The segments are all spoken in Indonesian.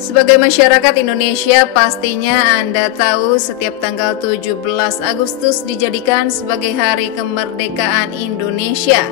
Sebagai masyarakat Indonesia, pastinya Anda tahu setiap tanggal 17 Agustus dijadikan sebagai Hari Kemerdekaan Indonesia.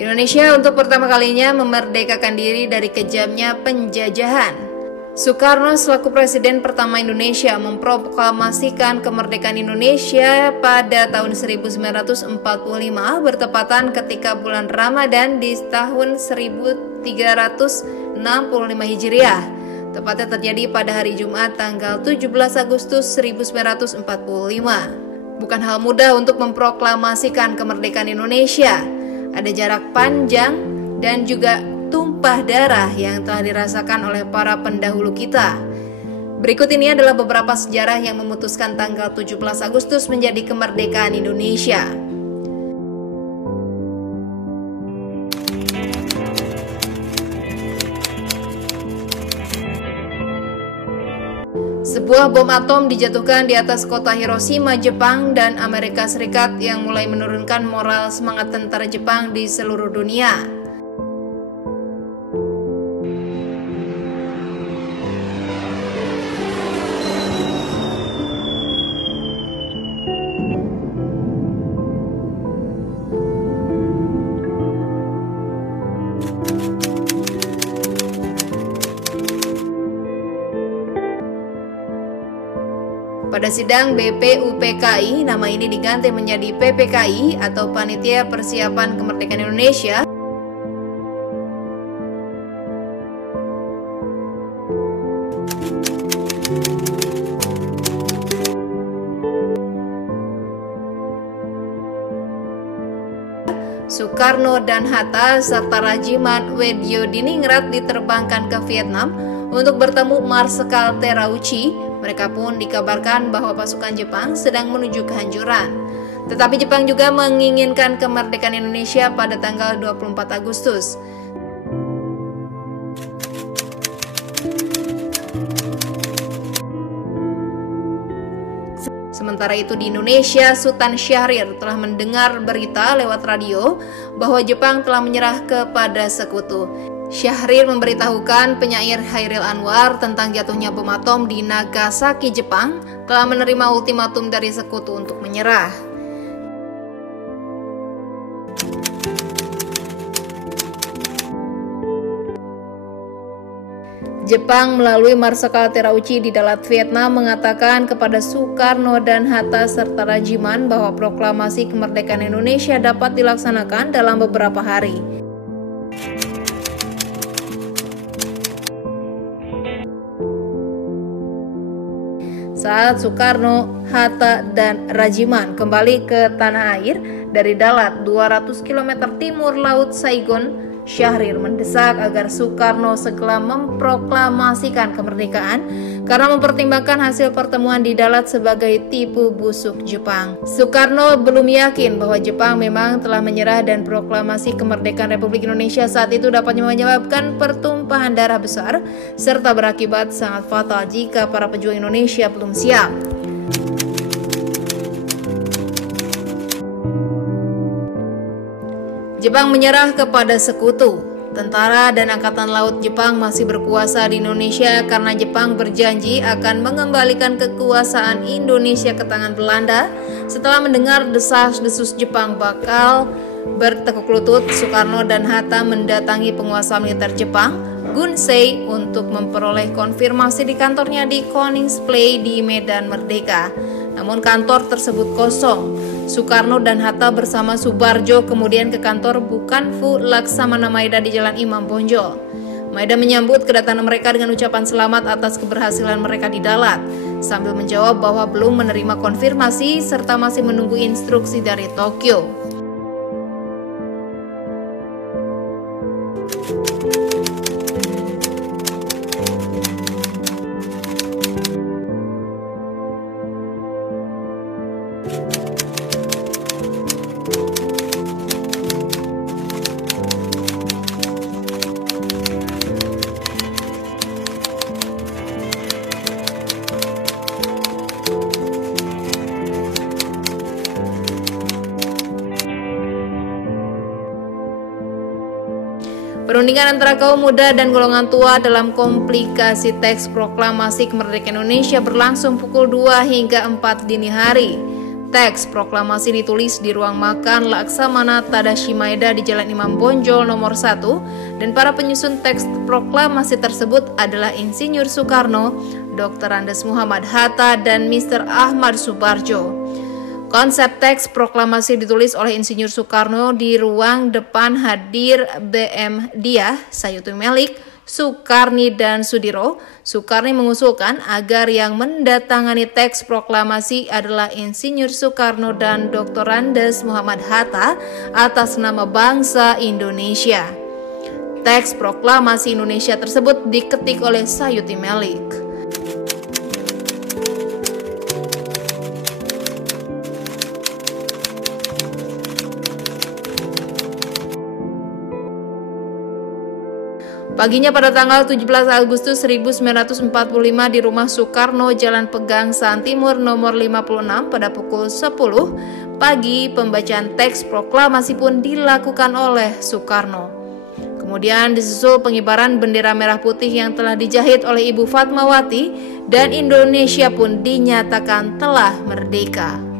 Indonesia untuk pertama kalinya memerdekakan diri dari kejamnya penjajahan. Soekarno selaku Presiden pertama Indonesia memproklamasikan kemerdekaan Indonesia pada tahun 1945 bertepatan ketika bulan Ramadan di tahun 1365 Hijriah. Tepatnya terjadi pada hari Jumat tanggal 17 Agustus 1945. Bukan hal mudah untuk memproklamasikan kemerdekaan Indonesia. Ada jarak panjang dan juga tumpah darah yang telah dirasakan oleh para pendahulu kita. Berikut ini adalah beberapa sejarah yang memutuskan tanggal 17 Agustus menjadi kemerdekaan Indonesia. Sebuah bom atom dijatuhkan di atas kota Hiroshima, Jepang, dan Amerika Serikat yang mulai menurunkan moral semangat tentara Jepang di seluruh dunia. Pada sidang BPUPKI, nama ini diganti menjadi PPKI atau Panitia Persiapan Kemerdekaan Indonesia. Soekarno dan Hatta serta Rajiman Wedyodiningrat diterbangkan ke Vietnam untuk bertemu Marsekal Terauchi. Mereka pun dikabarkan bahwa pasukan Jepang sedang menuju kehancuran. Tetapi Jepang juga menginginkan kemerdekaan Indonesia pada tanggal 24 Agustus. Sementara itu di Indonesia, Sultan Syahrir telah mendengar berita lewat radio bahwa Jepang telah menyerah kepada sekutu. Syahrir memberitahukan penyair Chairil Anwar tentang jatuhnya bom atom di Nagasaki, Jepang, telah menerima ultimatum dari sekutu untuk menyerah. Jepang melalui Marsekal Terauchi di Dalat, Vietnam mengatakan kepada Soekarno dan Hatta serta Rajiman bahwa proklamasi kemerdekaan Indonesia dapat dilaksanakan dalam beberapa hari. Saat Soekarno, Hatta, dan Rajiman kembali ke tanah air dari Dalat 200 km timur Laut Saigon, Syahrir mendesak agar Soekarno segera memproklamasikan kemerdekaan karena mempertimbangkan hasil pertemuan di Dalat sebagai tipu busuk Jepang. Soekarno belum yakin bahwa Jepang memang telah menyerah dan proklamasi kemerdekaan Republik Indonesia saat itu dapat menyebabkan pertumpahan darah besar serta berakibat sangat fatal jika para pejuang Indonesia belum siap. Jepang menyerah kepada sekutu. Tentara dan Angkatan Laut Jepang masih berkuasa di Indonesia karena Jepang berjanji akan mengembalikan kekuasaan Indonesia ke tangan Belanda. Setelah mendengar desas-desus Jepang bakal bertekuk lutut, Soekarno dan Hatta mendatangi penguasa militer Jepang, Gunsei, untuk memperoleh konfirmasi di kantornya di Koningsplein di Medan Merdeka. Namun kantor tersebut kosong. Soekarno dan Hatta bersama Subarjo kemudian ke kantor Bukanfu Laksamana Maeda di Jalan Imam Bonjol. Maeda menyambut kedatangan mereka dengan ucapan selamat atas keberhasilan mereka di Dalat, sambil menjawab bahwa belum menerima konfirmasi serta masih menunggu instruksi dari Tokyo. Perundingan antara kaum muda dan golongan tua dalam komplikasi teks proklamasi kemerdekaan Indonesia berlangsung pukul 2 hingga 4 dini hari. Teks proklamasi ditulis di ruang makan Laksamana Tadashi Maeda di Jalan Imam Bonjol nomor 1 dan para penyusun teks proklamasi tersebut adalah Insinyur Soekarno, Dr. Andes Muhammad Hatta, dan Mr. Ahmad Subarjo. Konsep teks proklamasi ditulis oleh Insinyur Soekarno di ruang depan hadir BM Diah, Sayuti Melik, Soekarni, dan Sudiro. Soekarni mengusulkan agar yang mendatangani teks proklamasi adalah Insinyur Soekarno dan Dr. Andes Muhammad Hatta atas nama bangsa Indonesia. Teks proklamasi Indonesia tersebut diketik oleh Sayuti Melik. Paginya pada tanggal 17 Agustus 1945 di rumah Soekarno, Jalan Pegangsaan Timur nomor 56 pada pukul 10 pagi, pembacaan teks proklamasi pun dilakukan oleh Soekarno. Kemudian disusul pengibaran bendera merah putih yang telah dijahit oleh Ibu Fatmawati dan Indonesia pun dinyatakan telah merdeka.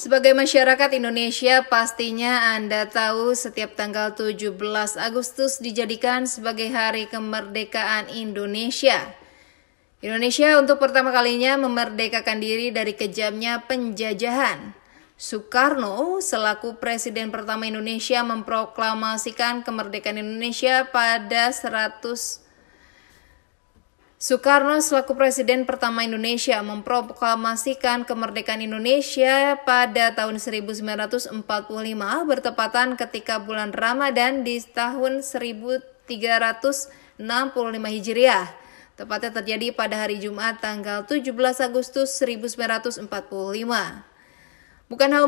Sebagai masyarakat Indonesia, pastinya Anda tahu setiap tanggal 17 Agustus dijadikan sebagai hari kemerdekaan Indonesia. Indonesia untuk pertama kalinya memerdekakan diri dari kejamnya penjajahan. Soekarno selaku Presiden pertama Indonesia memproklamasikan kemerdekaan Indonesia pada Soekarno selaku Presiden pertama Indonesia memproklamasikan kemerdekaan Indonesia pada tahun 1945 bertepatan ketika bulan Ramadan di tahun 1365 Hijriah. Tepatnya terjadi pada hari Jumat tanggal 17 Agustus 1945. Bukan hal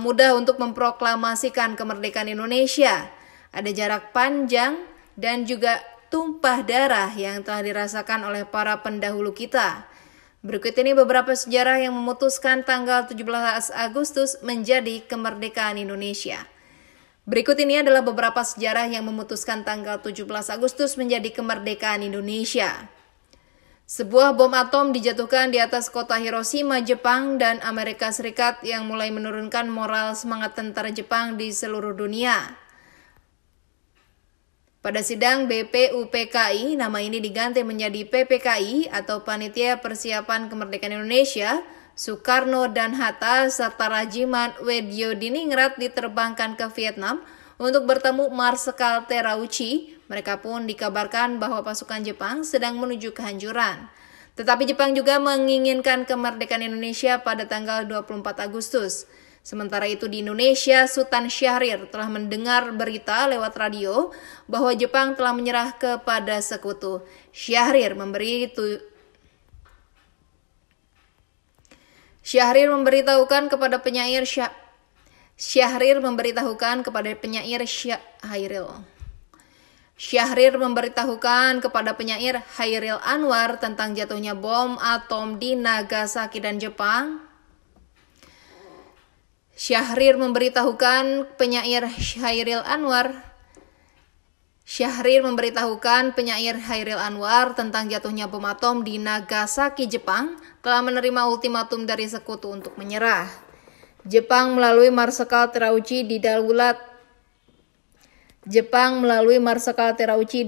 mudah untuk memproklamasikan kemerdekaan Indonesia. Ada jarak panjang dan juga tumpah darah yang telah dirasakan oleh para pendahulu kita. Berikut ini beberapa sejarah yang memutuskan tanggal 17 Agustus menjadi kemerdekaan Indonesia. Berikut ini adalah beberapa sejarah yang memutuskan tanggal 17 Agustus menjadi kemerdekaan Indonesia. Sebuah bom atom dijatuhkan di atas kota Hiroshima, Jepang, dan Amerika Serikat yang mulai menurunkan moral semangat tentara Jepang di seluruh dunia. Pada sidang BPUPKI, nama ini diganti menjadi PPKI atau Panitia Persiapan Kemerdekaan Indonesia. Soekarno dan Hatta serta Rajiman Weddiodiningrat diterbangkan ke Vietnam untuk bertemu Marsekal Terauchi. Mereka pun dikabarkan bahwa pasukan Jepang sedang menuju kehancuran. Tetapi Jepang juga menginginkan kemerdekaan Indonesia pada tanggal 24 Agustus. Sementara itu di Indonesia, Sultan Syahrir telah mendengar berita lewat radio bahwa Jepang telah menyerah kepada sekutu. Syahrir memberitahukan kepada penyair Syahrir memberitahukan kepada penyair Hairil Anwar tentang jatuhnya bom atom di Nagasaki dan Jepang. Syahrir memberitahukan penyair Hairil Anwar tentang jatuhnya bom atom di Nagasaki, Jepang, telah menerima ultimatum dari sekutu untuk menyerah. Jepang melalui Marsekal Terauchi di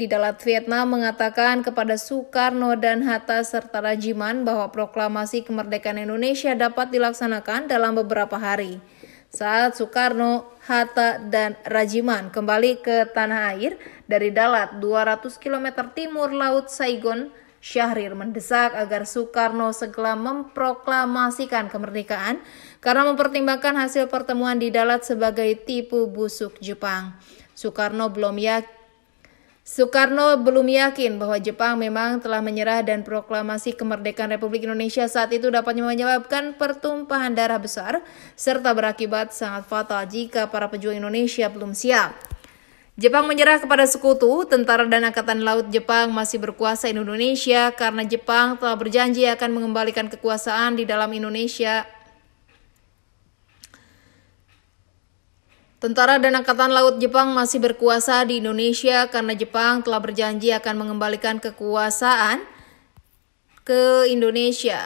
Dalat Vietnam mengatakan kepada Soekarno dan Hatta serta Rajiman bahwa proklamasi kemerdekaan Indonesia dapat dilaksanakan dalam beberapa hari. Saat Soekarno, Hatta, dan Rajiman kembali ke tanah air dari Dalat 200 km timur Laut Saigon, Syahrir mendesak agar Soekarno segera memproklamasikan kemerdekaan karena mempertimbangkan hasil pertemuan di Dalat sebagai tipu busuk Jepang. Soekarno belum yakin bahwa Jepang memang telah menyerah dan proklamasi kemerdekaan Republik Indonesia saat itu dapat menyebabkan pertumpahan darah besar serta berakibat sangat fatal jika para pejuang Indonesia belum siap. Jepang menyerah kepada sekutu. Tentara dan Angkatan Laut Jepang masih berkuasa di Indonesia karena Jepang telah berjanji akan mengembalikan kekuasaan di dalam Indonesia. Tentara dan Angkatan Laut Jepang masih berkuasa di Indonesia karena Jepang telah berjanji akan mengembalikan kekuasaan ke Indonesia.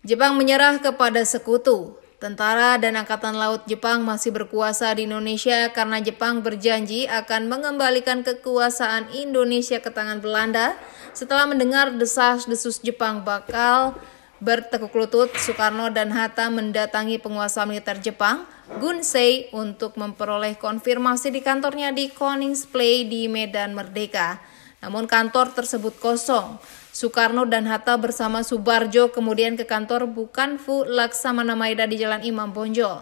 Jepang menyerah kepada sekutu. Tentara dan Angkatan Laut Jepang masih berkuasa di Indonesia karena Jepang berjanji akan mengembalikan kekuasaan Indonesia ke tangan Belanda. Setelah mendengar desas-desus Jepang bakal bertekuk lutut, Soekarno dan Hatta mendatangi penguasa militer Jepang, Gunsei, untuk memperoleh konfirmasi di kantornya di Koningsplein di Medan Merdeka. Namun kantor tersebut kosong. Soekarno dan Hatta bersama Subarjo kemudian ke kantor Bukanfu Laksamana Maeda di Jalan Imam Bonjol.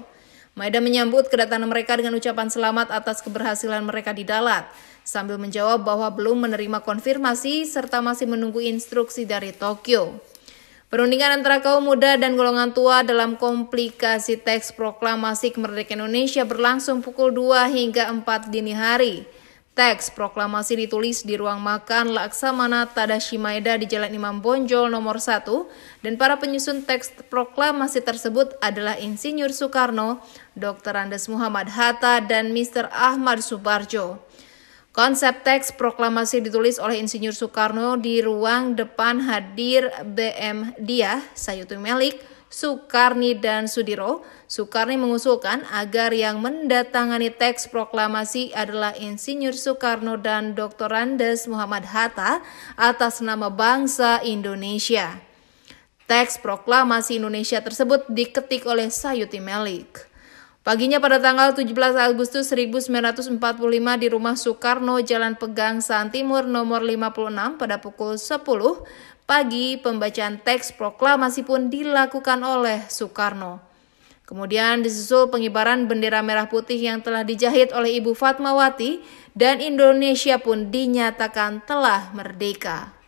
Maeda menyambut kedatangan mereka dengan ucapan selamat atas keberhasilan mereka di Dalat, sambil menjawab bahwa belum menerima konfirmasi serta masih menunggu instruksi dari Tokyo. Perundingan antara kaum muda dan golongan tua dalam komplikasi teks proklamasi kemerdekaan Indonesia berlangsung pukul 2 hingga 4 dini hari. Teks proklamasi ditulis di ruang makan Laksamana Tadashi Maeda di Jalan Imam Bonjol nomor 1 dan para penyusun teks proklamasi tersebut adalah Insinyur Soekarno, Dr. Andes Muhammad Hatta, dan Mr. Ahmad Subarjo. Konsep teks proklamasi ditulis oleh Insinyur Soekarno di ruang depan hadir BM Diah, Sayuti Melik, Sukarni, dan Sudiro. Sukarni mengusulkan agar yang mendatangani teks proklamasi adalah Insinyur Soekarno dan Dr. Andes Muhammad Hatta atas nama bangsa Indonesia. Teks proklamasi Indonesia tersebut diketik oleh Sayuti Melik. Paginya pada tanggal 17 Agustus 1945 di rumah Soekarno, Jalan Pegangsaan Timur nomor 56 pada pukul 10 pagi, pembacaan teks proklamasi pun dilakukan oleh Soekarno. Kemudian disusul pengibaran bendera merah putih yang telah dijahit oleh Ibu Fatmawati dan Indonesia pun dinyatakan telah merdeka.